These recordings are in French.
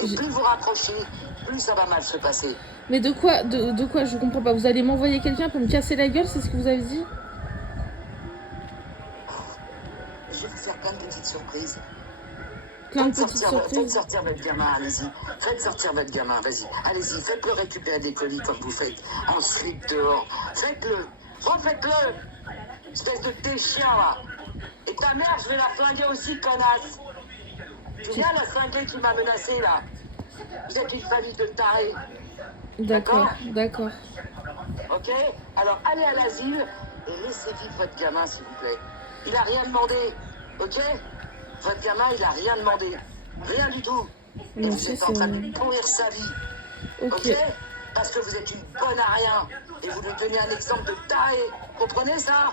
Et plus vous rapprochez, plus ça va mal se passer. Mais de quoi je comprends pas. Vous allez m'envoyer quelqu'un pour me casser la gueule, c'est ce que vous avez dit? Je vais vous faire plein de petites surprises. Plein de Faites petites sortir, surprises. faites sortir votre gamin, allez-y. Faites sortir votre gamin, vas-y. Allez-y, faites-le récupérer des colis comme vous faites en slip dehors. Faites-le, refaites-le. Espèce de déchien, là. Et ta mère, je vais la flinguer aussi, connasse. Tu viens la flinguer qui m'a menacé, là. Vous êtes une famille de tarés. D'accord. Ok? Alors allez à l'asile et laissez vivre votre gamin, s'il vous plaît. Il a rien demandé. Ok? Votre gamin, il a rien demandé. Rien du tout. Et Non, vous êtes en train de pourrir sa vie. Ok? Parce que vous êtes une bonne à rien. Et vous lui donnez un exemple de taré. Comprenez ça?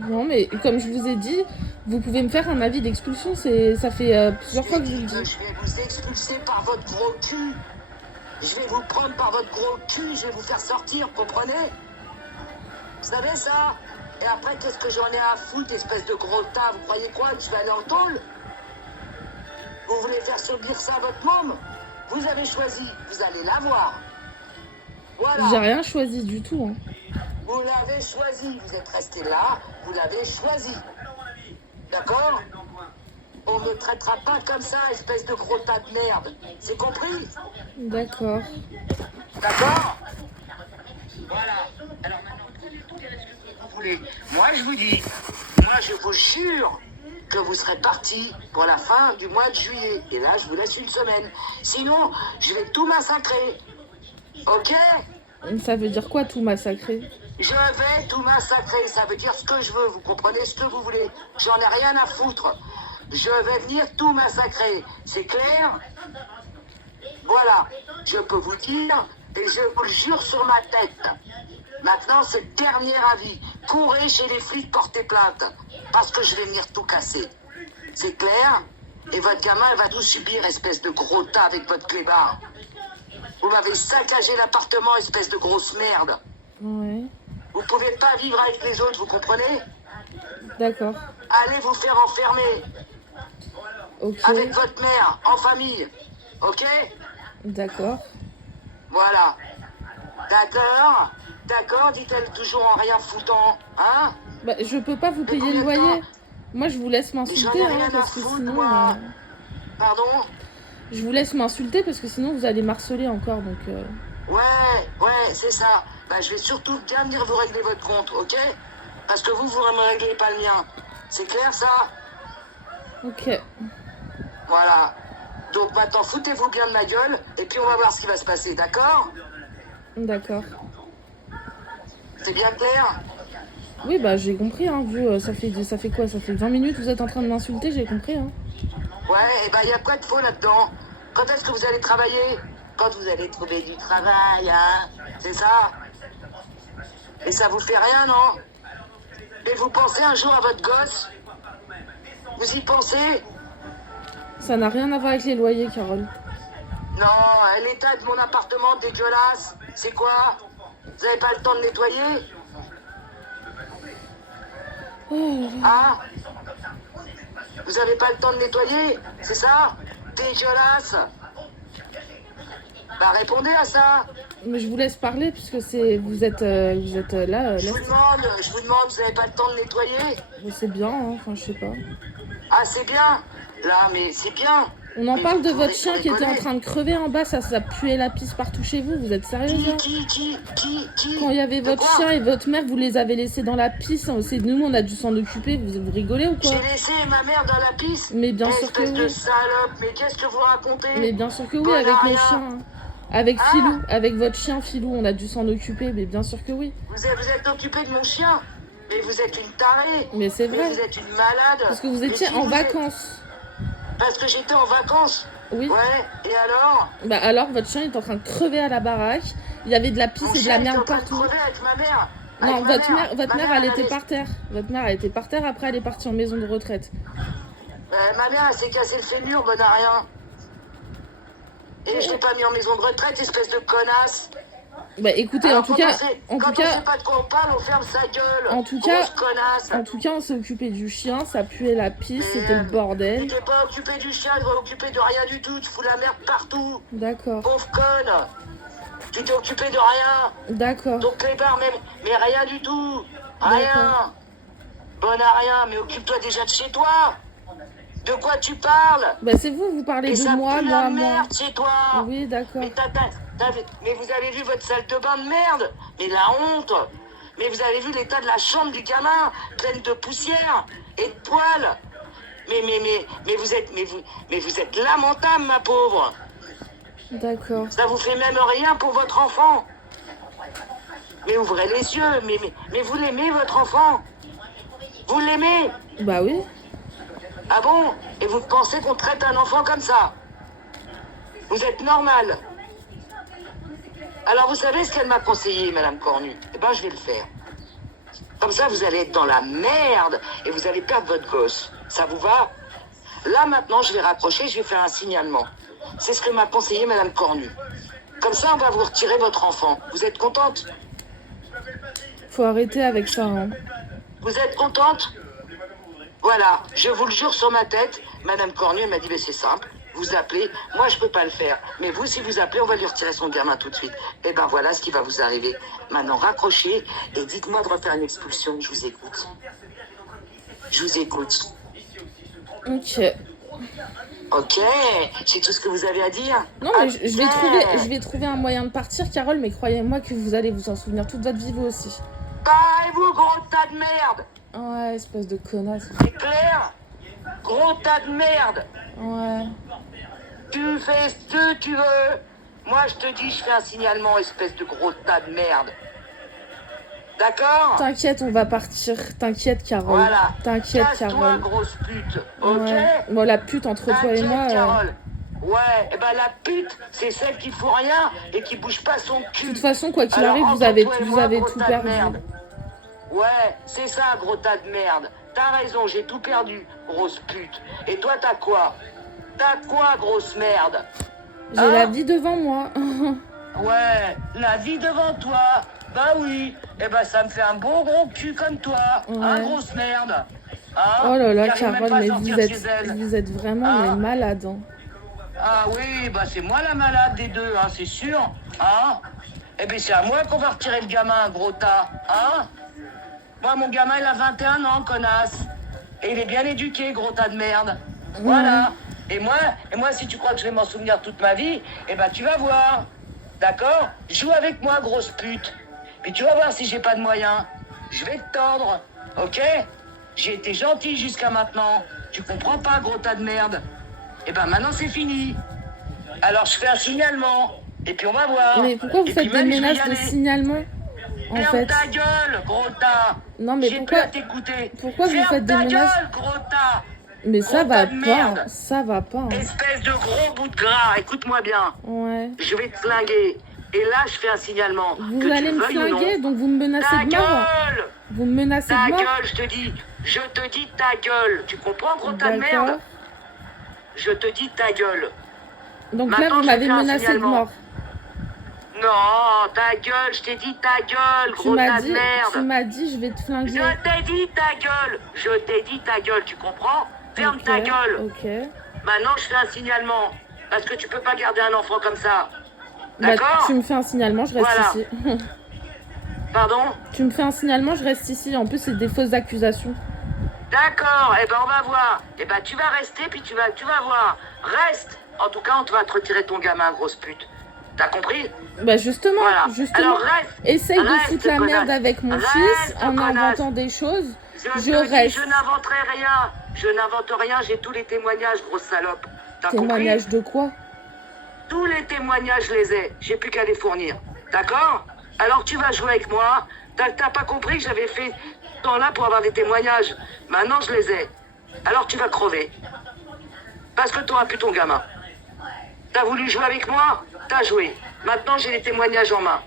Non, mais comme je vous ai dit, vous pouvez me faire un avis d'expulsion. Ça fait plusieurs fois que je vous le dis. Je vais vous expulser par votre gros cul. Je vais vous prendre par votre gros cul. Je vais vous faire sortir. Comprenez? Vous savez ça? Et après, qu'est-ce que j'en ai à foutre, espèce de gros tas? Vous croyez quoi? Que je vais aller en tôle? Vous voulez faire subir ça à votre môme? Vous avez choisi, vous allez l'avoir. Voilà. J'ai rien choisi du tout. Hein. Vous l'avez choisi, vous êtes resté là, vous l'avez choisi. D'accord? On ne me traitera pas comme ça, espèce de gros tas de merde. C'est compris? D'accord. D'accord? Voilà. Alors maintenant, prenez tout les risques que vous voulez. Moi, je vous dis, moi, je vous jure que vous serez parti pour la fin du mois de juillet. Et là, je vous laisse une semaine. Sinon, je vais tout massacrer. Ok? Ça veut dire quoi, tout massacrer? Je vais tout massacrer. Ça veut dire ce que je veux. Vous comprenez ce que vous voulez. J'en ai rien à foutre. Je vais venir tout massacrer. C'est clair? Voilà. Je peux vous dire, et je vous le jure sur ma tête. Maintenant, c'est le dernier avis. Courez chez les flics, portez plainte. Parce que je vais venir tout casser. C'est clair? Et votre gamin, il va tout subir, espèce de gros tas avec votre clébard. Vous m'avez saccagé l'appartement, espèce de grosse merde. Ouais. Vous pouvez pas vivre avec les autres, vous comprenez? D'accord. Allez vous faire enfermer. Ok. Avec votre mère, en famille. Ok? D'accord. Voilà. D'accord? D'accord, dit-elle toujours en rien foutant. Hein? Bah, je peux pas vous payer le loyer. Moi, je vous laisse m'insulter, hein, parce que sinon... Pardon? Je vous laisse m'insulter, parce que sinon, vous allez m'harceler encore, donc... Ouais, c'est ça. Bah, je vais surtout bien venir vous régler votre compte, ok? Parce que vous ne me réglez pas le mien. C'est clair, ça? Ok. Voilà. Donc maintenant, foutez-vous bien de ma gueule, et puis on va voir ce qui va se passer, d'accord? D'accord. C'est bien clair? Oui, bah j'ai compris, hein, vous, ça fait quoi? Ça fait 20 minutes que vous êtes en train de m'insulter, j'ai compris, hein. Ouais, et bah y a quoi de faux là-dedans? Quand est-ce que vous allez travailler? Quand vous allez trouver du travail, hein? C'est ça? Et ça vous fait rien, non? Mais vous pensez un jour à votre gosse? Vous y pensez? Ça n'a rien à voir avec les loyers, Carole. Non, l'état de mon appartement dégueulasse, c'est quoi? Vous avez pas le temps de nettoyer? Hein? Vous avez pas le temps de nettoyer? C'est ça? Dégueulasse! Bah répondez à ça! Mais je vous laisse parler, puisque vous êtes là. Je vous demande, vous avez pas le temps de nettoyer? C'est bien, hein, enfin je sais pas. Ah c'est bien! Là, mais c'est bien! On en parle de votre chien qui était en train de crever en bas, ça puait la pisse partout chez vous, vous êtes sérieux là? Qui? Quand il y avait votre chien et votre mère, vous les avez laissés dans la pisse, c'est nous, on a dû s'en occuper, vous rigolez ou quoi? J'ai laissé ma mère dans la pisse? Mais bien sûr que oui. Espèce de salope, mais qu'est-ce que vous racontez? Mais bien sûr que oui, avec nos chiens. Avec Filou, avec votre chien Filou, on a dû s'en occuper, mais bien sûr que oui. Vous êtes occupé de mon chien? Mais vous êtes une tarée! Mais c'est vrai. Mais vous êtes une malade! Parce que vous étiez en vacances. Parce que j'étais en vacances? Oui. Ouais, et alors? Bah alors, votre chien est en train de crever à la baraque. Il y avait de la pisse et de la merde partout. Mon chien est en train de crever avec ma mère. Non, votre mère, elle était par terre. Votre mère, elle était par terre, après elle est partie en maison de retraite. Ma mère, elle s'est cassé le fémur, bonne à rien. Et je l'ai pas mis en maison de retraite, espèce de connasse. Bah écoutez, Alors, en tout cas, quand on sait pas de quoi on parle, on ferme sa gueule. En tout Grosse connasse. on s'est occupé du chien, ça puait la pisse, c'était le Tu bordel. t'es pas occupé du chien, tu vas occupé de rien du tout, tu fous la merde partout. D'accord, Pauvre conne. Tu t'es occupé de rien. d'accord, Donc clébard, mais rien du tout. Rien. Bonne à rien, mais occupe-toi déjà de chez toi. De quoi tu parles? bah c'est vous, vous parlez Et de ça moi, pue moi, la moi. merde chez toi. Oui, d'accord. Mais vous avez vu votre salle de bain de merde? Mais la honte. Mais vous avez vu l'état de la chambre du gamin, pleine de poussière et de poils. Mais vous êtes lamentable, ma pauvre. D'accord. Ça vous fait même rien pour votre enfant. Mais ouvrez les yeux, mais vous l'aimez, votre enfant? Vous l'aimez? Bah oui. Ah bon? Et vous pensez qu'on traite un enfant comme ça? Vous êtes normal. Alors vous savez ce qu'elle m'a conseillé, Madame Cornu? Eh ben je vais le faire. Comme ça vous allez être dans la merde et vous allez perdre votre gosse. Ça vous va? Là maintenant je vais raccrocher, je vais faire un signalement. C'est ce que m'a conseillé Madame Cornu. Comme ça on va vous retirer votre enfant. Vous êtes contente? Faut arrêter avec ça, hein. Vous êtes contente? Voilà, je vous le jure sur ma tête, Madame Cornu, elle m'a dit, mais c'est simple, vous appelez, moi je peux pas le faire, mais vous, si vous appelez, on va lui retirer son gamin tout de suite. Et ben voilà ce qui va vous arriver. Maintenant, raccrochez et dites-moi de refaire une expulsion, je vous écoute. Je vous écoute. Ok. Ok, c'est tout ce que vous avez à dire? Non, mais je vais trouver un moyen de partir, Carole, mais croyez-moi que vous allez vous en souvenir toute votre vie, vous aussi. Parlez-vous, gros tas de merde! Ouais, espèce de connasse. C'est clair? Gros tas de merde! Ouais. Tu fais ce que tu veux. Moi, je te dis, je fais un signalement, espèce de gros tas de merde. D'accord? T'inquiète, on va partir. T'inquiète, Carole. Voilà. T'inquiète, Casse-toi, Carole. grosse pute. Ok? Ouais. Bon, la pute entre toi et T'inquiète, moi. Carole. Ouais, et ben la pute, c'est celle qui fout rien et qui bouge pas son cul. De toute façon, quoi qu'il Alors, arrive, entre vous avez toi et moi, gros tout tas de perdu. merde. Ouais, c'est ça, gros tas de merde. T'as raison, j'ai tout perdu, grosse pute. Et toi, t'as quoi? T'as quoi, grosse merde? J'ai Hein? la vie devant moi. Ouais, la vie devant toi. Bah oui, et ben ça me fait un beau gros cul comme toi. Ouais. Hein, grosse merde. Hein? Oh là là, Qui arrive même Carole, pas à mais sortir de chez elle. vous êtes vraiment Hein? mais malade. Hein. Ah oui, bah c'est moi la malade des deux, hein, c'est sûr. Hein? Eh ben c'est à moi qu'on va retirer le gamin, gros tas. Hein? Moi, mon gamin, il a 21 ans, connasse. Et il est bien éduqué, gros tas de merde. Voilà. Et moi, si tu crois que je vais m'en souvenir toute ma vie, eh ben tu vas voir. D'accord? Joue avec moi, grosse pute. Puis tu vas voir si j'ai pas de moyens. Je vais te tordre. Ok? J'ai été gentil jusqu'à maintenant. Tu comprends pas, gros tas de merde? Eh ben maintenant, c'est fini. Alors, je fais un signalement. Et puis on va voir. Mais pourquoi vous Et faites puis des même, je vais menaces y de aller. signalement en Ferme fait? ta gueule, gros tas. Non, mais J'ai pourquoi- plus à t'écouter. pourquoi vous Ferme faites des ta menaces? gueule, gros tas. Mais ça Gros va tas de merde. pas. Ça va pas. Hein. Espèce de gros bout de gras. Écoute-moi bien. Ouais. Je vais te flinguer. Et là, je fais un signalement. Vous que tu allez me veuilles ou non. flinguer, donc vous me menacez Ta de mort. gueule. Vous me menacez Ta de mort. gueule, je te dis. Je te dis ta gueule. Tu comprends, gros tas de D'accord. merde? Je te dis ta gueule. Donc là, Maintenant, vous je m'avez fais un menacé de signalement. mort. Non, ta gueule, je t'ai dit ta gueule, Tu gros tas m'as de dit, merde. je vais te flinguer. Je t'ai dit ta gueule. Je t'ai dit ta gueule, tu comprends? Ferme Ok, ta gueule. Ok. Maintenant, je fais un signalement. Parce que tu peux pas garder un enfant comme ça. Bah, D'accord? tu me fais un signalement, je reste Voilà. ici. Pardon? Tu me fais un signalement, je reste ici. En plus, c'est des fausses accusations. D'accord, eh ben on va voir. Eh ben tu vas rester, puis tu vas voir. Reste. En tout cas, on te va te retirer ton gamin, grosse pute. T'as compris? Bah justement, Voilà. justement. Alors reste. Essaye de Reste, foutre la connasse. merde avec mon Reste, fils en connasse. inventant des choses. Je Je te dis, reste. je n'inventerai rien. Je n'invente rien, j'ai tous les témoignages, grosse salope. T'as compris? Témoignage de quoi? Tous les témoignages, je les ai. J'ai plus qu'à les fournir. D'accord? Alors tu vas jouer avec moi. T'as pas compris que j'avais fait ce temps-là pour avoir des témoignages. Maintenant, je les ai. Alors tu vas crever. Parce que t'auras plus ton gamin. T'as voulu jouer avec moi? T'as joué. Maintenant, j'ai les témoignages en main.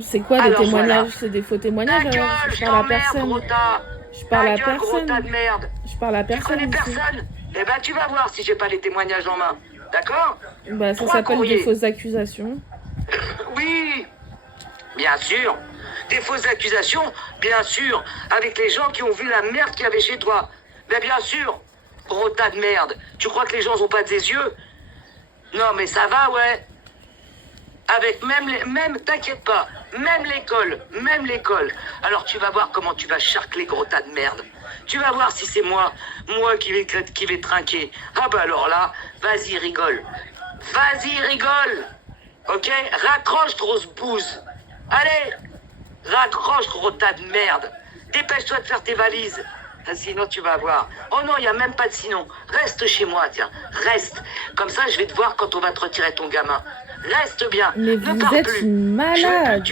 C'est quoi des Alors, témoignages? voilà. C'est des faux Ta témoignages gueule, alors? Je je parle à t'emmerde, personne. gros tas. Je parle Ta à gueule, gros tas personne. de merde. Je parle à Tu personne. connais ici. personne? Eh ben, tu vas voir si j'ai pas les témoignages en main. D'accord? Bah ça 3 s'appelle courriers. des fausses accusations. Oui. Bien sûr. Des fausses accusations, bien sûr. Avec les gens qui ont vu la merde qu'il y avait chez toi. Mais bien sûr. Gros tas de merde. Tu crois que les gens n'ont pas des yeux? Non, mais ça va, ouais. Avec même, t'inquiète pas, même l'école. Alors tu vas voir comment tu vas charcler, gros tas de merde. Tu vas voir si c'est moi qui vais trinquer. Ah bah alors là, vas-y rigole. Ok? Raccroche, grosse bouse. Allez, raccroche, gros tas de merde. Dépêche-toi de faire tes valises. Sinon tu vas voir. Oh non, il n'y a même pas de sinon. Reste chez moi, tiens. Reste. Comme ça, je vais te voir quand on va te retirer ton gamin. Reste bien. Mais ne vous pars êtes plus. une malade.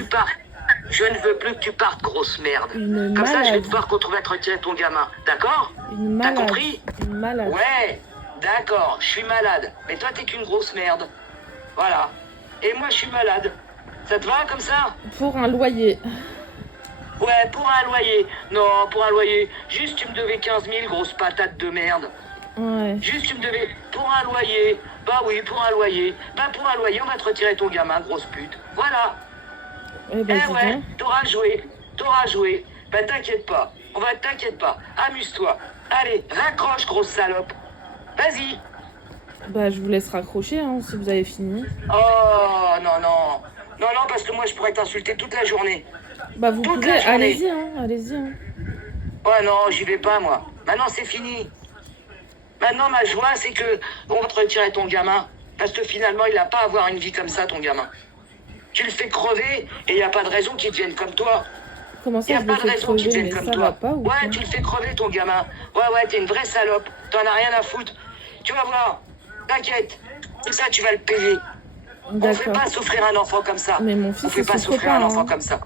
Je ne veux plus que tu partes, grosse merde. Une Comme ça, je vais malade. te voir quand on va te retirer ton gamin. D'accord? Une T'as malade. compris? Une malade. Ouais, d'accord, je suis malade. Mais toi, t'es qu'une grosse merde. Voilà. Et moi, je suis malade. Ça te va comme ça? Pour un loyer. Ouais, pour un loyer. Non, pour un loyer. Juste, tu me devais 15 000, grosse patate de merde. Ouais. Juste, tu me devais... Pour un loyer. Bah oui, pour un loyer. Bah pour un loyer, on va te retirer ton gamin, grosse pute. Voilà. Eh ben, dis Ouais, donc. t'auras joué. Bah t'inquiète pas. T'inquiète pas. Amuse-toi. Allez, raccroche, grosse salope. Vas-y. Bah, je vous laisse raccrocher, hein, si vous avez fini. Oh, non, non. Non, parce que moi, je pourrais t'insulter toute la journée. Bah, vous Toute pouvez, la journée. allez-y, hein, allez-y. Hein. Ouais, non, j'y vais pas, moi. Maintenant, c'est fini. Maintenant, ma joie, c'est que on va te retirer ton gamin. Parce que finalement, il n'a pas à avoir une vie comme ça, ton gamin. Tu le fais crever et il n'y a pas de raison qu'il devienne comme toi. Comment Il ça, n'y a je le pas de fais raison qu'il crever, devienne mais comme ça va toi. pas ou quoi? Ouais, tu le fais crever, ton gamin. Ouais, t'es une vraie salope. T'en as rien à foutre. Tu vas voir. T'inquiète. C'est ça, tu vas le payer. On ne fait D'accord. pas souffrir un enfant comme ça. Mais mon On fils, fait il pas souffre souffrir pas, un enfant hein. comme ça.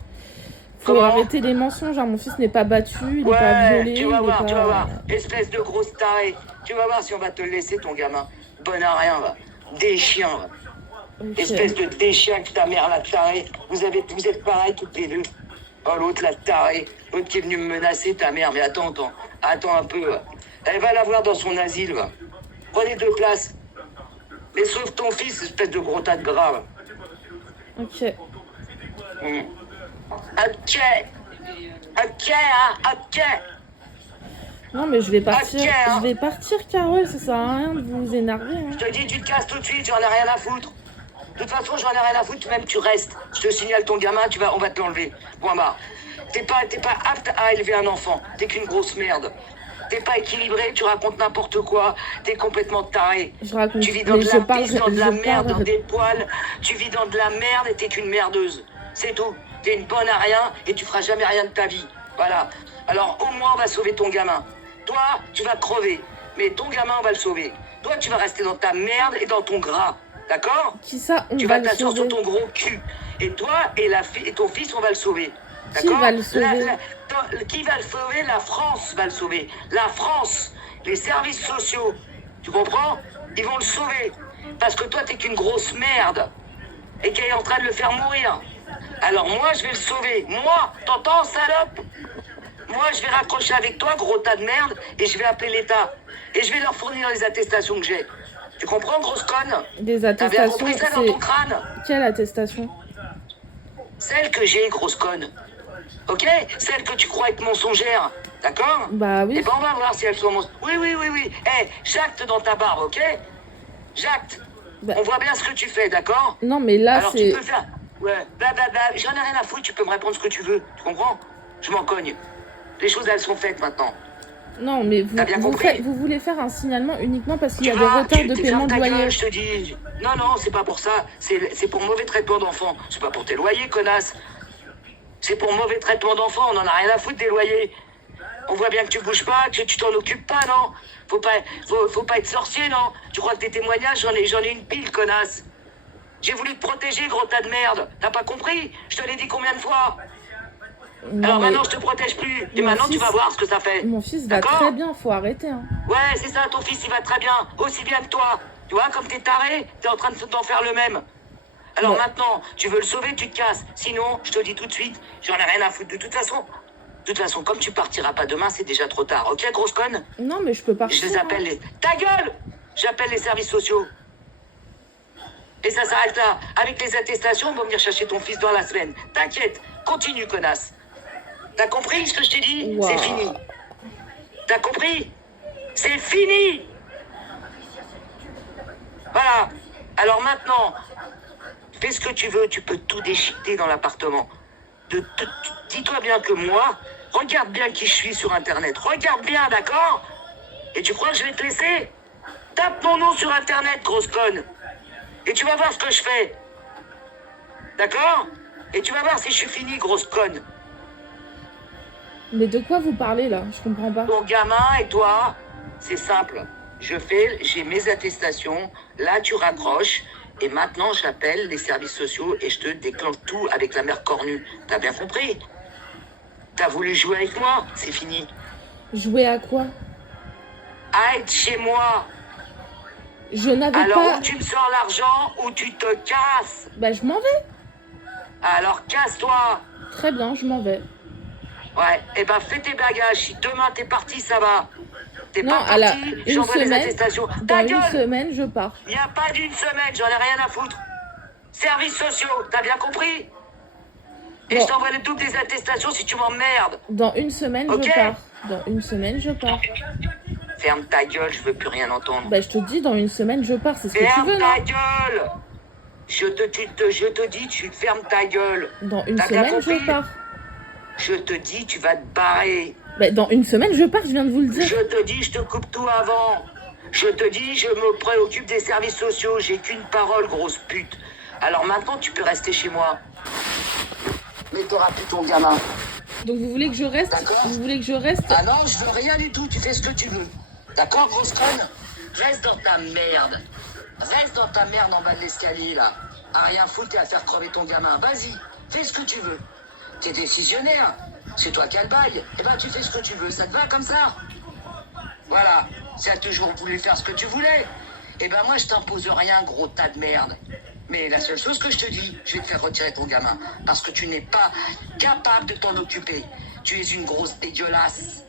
Faut Comment? arrêter les mensonges, hein. Mon fils n'est pas battu, il n'est pas Ouais, violé, tu vas il voir, est tu vas pas... voir. Espèce de grosse tarée. Tu vas voir si on va te le laisser, ton gamin. Bon à rien, va. Des chiens, va. Ok. Espèce de déchien que ta mère, la tarée. Vous êtes pareils toutes les deux. Oh, l'autre, la tarée. L'autre qui est venue me menacer, ta mère. Mais attends un peu. Va. Elle va la voir dans son asile, va. Prenez 2 places. Mais sauve ton fils, espèce de gros tas de gras, va. Ok. Ok, ok. Non, mais je vais partir. Ok, hein. Je vais partir, Carole, ça sert à rien de vous énerver. Hein. Je te dis, tu te casses tout de suite, j'en ai rien à foutre. De toute façon, j'en ai rien à foutre, même tu restes. Je te signale ton gamin, on va te l'enlever. Point barre. T'es pas apte à élever un enfant. T'es qu'une grosse merde. T'es pas équilibré, tu racontes n'importe quoi. T'es complètement taré. Je raconte. Tu vis dans Mais de je la parle, pisse, dans de la je merde, parle. dans des poils. Tu vis dans de la merde et t'es qu'une merdeuse. C'est tout. T'es une bonne à rien et tu feras jamais rien de ta vie. Voilà. Alors au moins on va sauver ton gamin. Toi, tu vas crever. Mais ton gamin, on va le sauver. Toi, tu vas rester dans ta merde et dans ton gras. D'accord? Qui ça, on Tu va vas le t'asseoir sauver? sur ton gros cul. Et toi et ton fils, on va le sauver. Qui D'accord? va le sauver? Qui va le sauver? La France va le sauver. La France. Les services sociaux. Tu comprends? Ils vont le sauver. Parce que toi, t'es qu'une grosse merde. Et qu'elle est en train de le faire mourir. Alors moi, je vais le sauver. Moi, t'entends, salope? Moi, je vais raccrocher avec toi, gros tas de merde, et je vais appeler l'État. Et je vais leur fournir les attestations que j'ai. Tu comprends, grosse conne? Des T'as bien attestations, compris ça dans ton crâne? Quelle attestation? Celle que j'ai, grosse conne. Ok? Celle que tu crois être mensongère. D'accord? Bah oui. Eh ben, on va voir si elles sont mensongères. Oui. J'acte dans ta barbe, ok? J'acte. Bah. On voit bien ce que tu fais, d'accord? Non, mais là, Alors c'est... tu peux faire... Ouais, j'en ai rien à foutre, tu peux me répondre ce que tu veux. Tu comprends? Je m'en cogne. Les choses, elles sont faites maintenant. Non, mais vous, T'as bien compris? vous voulez faire un signalement uniquement parce qu'il y a Tu des vas, retards de tu paiement fermes de ta loyer. gueule, je te dis. Non, c'est pas pour ça. C'est pour mauvais traitement d'enfants. C'est pas pour tes loyers, connasse. C'est pour mauvais traitement d'enfants. On en a rien à foutre des loyers. On voit bien que tu bouges pas, que tu t'en occupes pas, non? Faut pas être sorcier, non? Tu crois que tes témoignages, j'en ai une pile, connasse. J'ai voulu te protéger, gros tas de merde. T'as pas compris? Je te l'ai dit combien de fois? Non, Alors mais maintenant, je te protège plus. Et Mon maintenant, tu fils- vas voir ce que ça fait. mon fils va D'accord? très bien, faut arrêter. Hein. Ouais, c'est ça, ton fils, il va très bien. Aussi bien que toi. Tu vois, comme t'es taré, t'es en train d'en faire le même. Alors Ouais. maintenant, tu veux le sauver, tu te casses. Sinon, je te dis tout de suite, j'en ai rien à foutre. De toute façon, comme tu partiras pas demain, c'est déjà trop tard. Ok, grosse conne? Non, mais je peux partir. Je les appelle les... Ta gueule! J'appelle les services sociaux. Et ça s'arrête là. Avec les attestations, on va venir chercher ton fils dans la semaine. T'inquiète, continue, connasse. T'as compris ce que je t'ai dit? Wow. C'est fini. T'as compris? C'est fini. Voilà. Alors maintenant, fais ce que tu veux, tu peux tout déchiqueter dans l'appartement. Dis-toi bien que moi, regarde bien qui je suis sur Internet. Regarde bien, d'accord? Et tu crois que je vais te laisser? Tape mon nom sur Internet, grosse conne. Et tu vas voir ce que je fais. D'accord? Et tu vas voir si je suis fini, grosse conne. Mais de quoi vous parlez là? Je comprends pas. Ton gamin et toi, c'est simple. J'ai mes attestations, là tu raccroches, et maintenant j'appelle les services sociaux et je te déclenche tout avec la mère cornue. T'as bien compris? T'as voulu jouer avec moi? C'est fini. Jouer à quoi? À être chez moi. Je n'avais Alors pas... ou tu me sors l'argent ou tu te casses. Bah je m'en vais. Alors casse-toi. Très bien, je m'en vais. Ouais, et ben fais tes bagages. Si demain t'es parti, ça va. T'es Non, pas à la... parti, une j'envoie les semaine, attestations. dans Ta une gueule! semaine, je pars. Il n'y a pas d'une semaine, j'en ai rien à foutre. Services sociaux, t'as bien compris? Et Bon. je t'envoie le double des attestations si tu m'emmerdes. Dans une semaine, Ok. je pars. Dans une semaine, je pars. Ferme ta gueule, je veux plus rien entendre. Bah je te dis, dans une semaine, je pars. C'est ce que tu Ferme veux, ta non? gueule! Je te dis, tu fermes ta gueule. Dans une T'as bien semaine, compris? je pars. Je te dis, tu vas te barrer. Bah dans une semaine, je pars, je viens de vous le dire. Je te dis, je te coupe tout avant. Je te dis, je me préoccupe des services sociaux. J'ai qu'une parole, grosse pute. Alors maintenant, tu peux rester chez moi. Mais t'auras plus ton gamin. Donc vous voulez que je reste? D'accord. Vous voulez que je reste? Ah non, je veux rien du tout. Tu fais ce que tu veux. D'accord, grosse conne? Reste dans ta merde. Reste dans ta merde en bas de l'escalier, là. À rien foutre et à faire crever ton gamin. Vas-y, fais ce que tu veux. T'es décisionnaire. C'est toi qui as le bail. Eh ben, tu fais ce que tu veux. Ça te va comme ça? Voilà. Si t'as toujours voulu faire ce que tu voulais. Eh ben, moi, je t'impose rien, gros tas de merde. Mais la seule chose que je te dis, je vais te faire retirer ton gamin. Parce que tu n'es pas capable de t'en occuper. Tu es une grosse dégueulasse.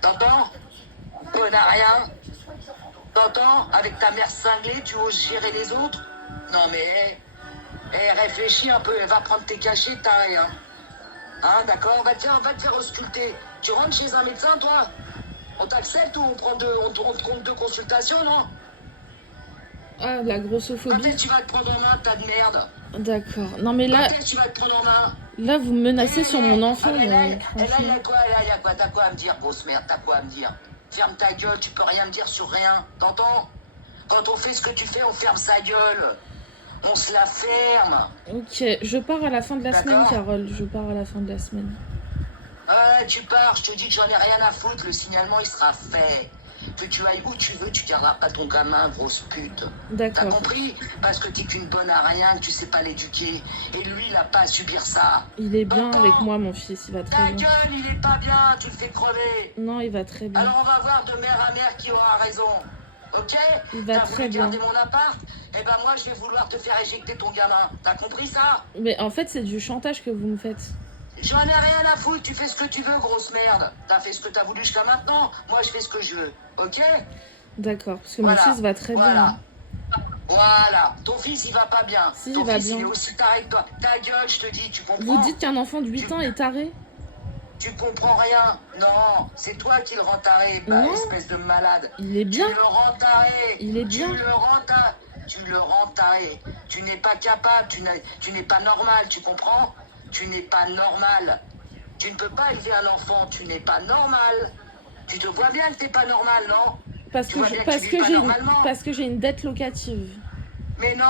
T'entends? Bonne à rien. T'entends? Avec ta mère cinglée, tu oses gérer les autres? Non mais, réfléchis un peu, va prendre tes cachets, taré, hein. Hein, d'accord? Va te faire ausculter. Tu rentres chez un médecin, toi? On t'accepte ou on te compte deux consultations, non? Ah, la Quand grossophobie. est-ce que tu vas te prendre en main, tas de merde? D'accord. Non mais là, Quand est-ce que tu vas te prendre en main? là vous me menacez sur mon enfant. Ah, mais là, il y franchement. a quoi? Là, il y a quoi? T'as quoi à me dire, grosse merde? T'as quoi à me dire? Ferme ta gueule, tu peux rien me dire sur rien. T'entends? Quand on fait ce que tu fais, on ferme sa gueule. On se la ferme. Ok, je pars à la fin de la semaine, D'accord. Carole. Je pars à la fin de la semaine. Tu pars, je te dis que j'en ai rien à foutre. Le signalement, il sera fait. Que tu ailles où tu veux, tu garderas pas ton gamin, grosse pute. T'as D'accord. compris? Parce que t'es qu'une bonne à rien, que tu sais pas l'éduquer. Et lui, il a pas à subir ça. Il est bien T'entends? avec moi, mon fils. Il va Ta très bien. gueule, il est pas bien, tu le fais crever. Non, il va très bien. Alors on va voir de mère à mère qui aura raison. Ok? Il va T'as très voulu bien. garder mon appart? Eh ben moi, je vais vouloir te faire éjecter ton gamin. T'as compris ça? Mais en fait, c'est du chantage que vous me faites. J'en ai rien à foutre, tu fais ce que tu veux, grosse merde. T'as fait ce que t'as voulu jusqu'à maintenant, moi je fais ce que je veux, ok? D'accord, parce que Voilà. mon fils va très Voilà. bien. Voilà, ton fils il va pas bien. Si, Ton il va fils il est bien. aussi taré que toi. Ta gueule, je te dis, tu comprends? Vous dites qu'un enfant de 8 ans est taré? Tu comprends rien. Non, c'est toi qui le rends taré, Non. espèce de malade. Il est bien. Tu le rends taré. Il est bien. Tu le rends taré. Tu le rends taré. Tu n'es pas capable, tu n'es pas normal, tu comprends? Tu n'es pas normal. Tu ne peux pas élever un enfant, tu n'es pas normal. Tu te vois bien que t'es pas normal, non? Parce Tu que vois je- bien parce tu vis que pas j'ai normalement. parce que j'ai une dette locative. Mais non,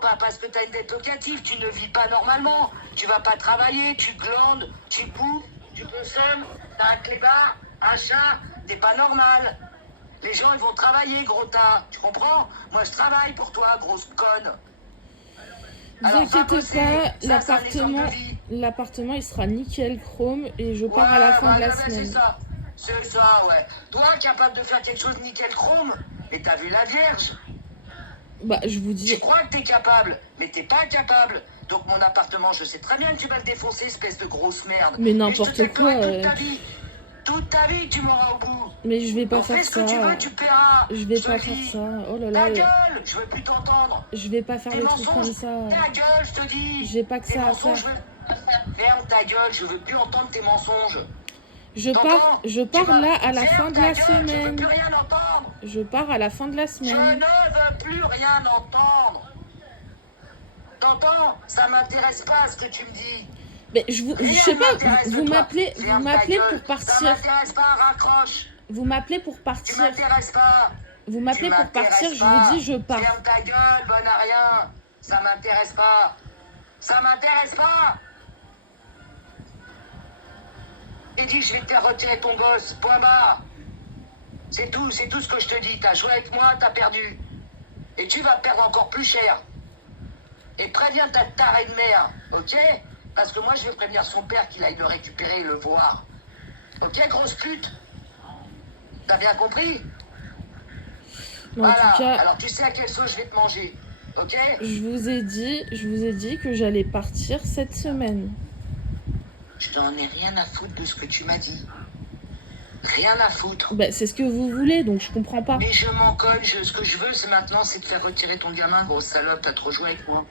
pas parce que t'as une dette locative, tu ne vis pas normalement. Tu vas pas travailler, tu glandes, tu bouffes, tu consommes, t'as un clébard, un chat, t'es pas normal. Les gens, ils vont travailler, gros tas. Tu comprends? Moi, je travaille pour toi, grosse conne. Ne vous Alors, va inquiétez bosser. pas, Ça, c'est un exemple l'appartement de vie. l'appartement il sera nickel chrome et je pars à la fin de la ben, c'est semaine. ça. C'est ça, ouais. Toi, capable de faire quelque chose nickel chrome, mais t'as vu la Vierge? Bah je vous Tu dis, crois que t'es capable, mais t'es pas capable. Donc mon appartement, je sais très bien que tu vas le défoncer, espèce de grosse merde. Mais Et n'importe je te quoi, toute ta vie. Toute ta vie, tu m'auras au bout. Mais je vais pas Donc, faire fais ce ça. que tu veux, tu paieras. Je vais te pas le faire dis. ça. Oh là Ta là. gueule, je veux plus t'entendre. Je vais pas faire Tes des trucs mensonges, comme ça. ta gueule, je te dis. J'ai pas que Tes ça à mensonges, faire. ferme ta gueule, je veux plus entendre tes mensonges. Je T'entends? pars là à la fin Ferme de ta la gueule, je veux semaine. plus rien entendre. Je pars à la fin de la Je semaine. ne veux plus rien entendre. T'entends? Ça m'intéresse pas ce que tu me dis. Mais je Rien sais ne pas, m'intéresse de vous toi. m'appelez Ferme ta gueule. pour Ça partir. m'intéresse pas, raccroche. Vous m'appelez pour Tu partir. m'intéresses pas. Vous Tu m'appelez pour partir, m'intéresses je vous pas. dis je pars. Ferme ta gueule, bonne à rien. Ça m'intéresse pas. Ça m'intéresse pas. J'ai dit je vais te faire retirer ton gosse. Point barre. C'est tout ce que je te dis. T'as joué avec moi, t'as perdu. Et tu vas perdre encore plus cher. Et préviens ta tarée de mère, ok? Parce que moi je vais prévenir son père qu'il aille le récupérer et le voir. Ok, grosse pute? T'as bien compris? Mais en Voilà. tout cas, Alors tu sais à quelle sauce je vais te manger, ok? je vous ai dit que j'allais partir cette semaine. Je n'en ai rien à foutre de ce que tu m'as dit. Rien à foutre. Bah, c'est ce que vous voulez, donc je comprends pas. Mais je m'en colle, ce que je veux c'est maintenant, c'est de faire retirer ton gamin, grosse salope, t'as trop joué avec moi.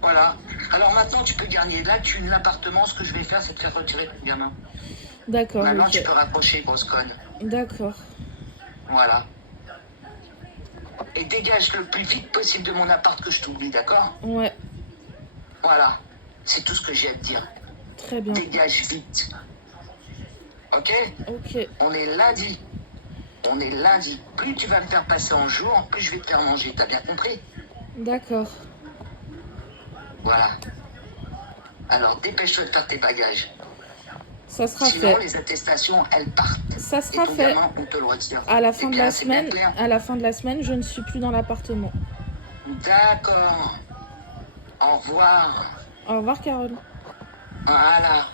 Voilà. Alors maintenant tu peux gagner là, tu l'appartement, ce que je vais faire c'est de faire retirer ton gamin. D'accord, Maintenant ok. tu peux raccrocher, grosse conne. D'accord. Voilà. Et dégage le plus vite possible de mon appart que je t'oublie, d'accord? Ouais, Voilà. C'est tout ce que j'ai à te dire. très bien. Dégage vite. Ok? Ok, On est lundi. On est lundi. Plus tu vas me faire passer en jour, plus je vais te faire manger. T'as bien compris? d'accord. Voilà. Alors dépêche-toi de faire tes bagages. Ça sera Sinon, fait. les attestations, elles partent. Ça Et sera ton fait. gamin, on te le retire. À la fin Eh de bien, la c'est bien semaine, clair. je ne suis plus dans l'appartement. D'accord. Au revoir. Au revoir, Carole. Voilà.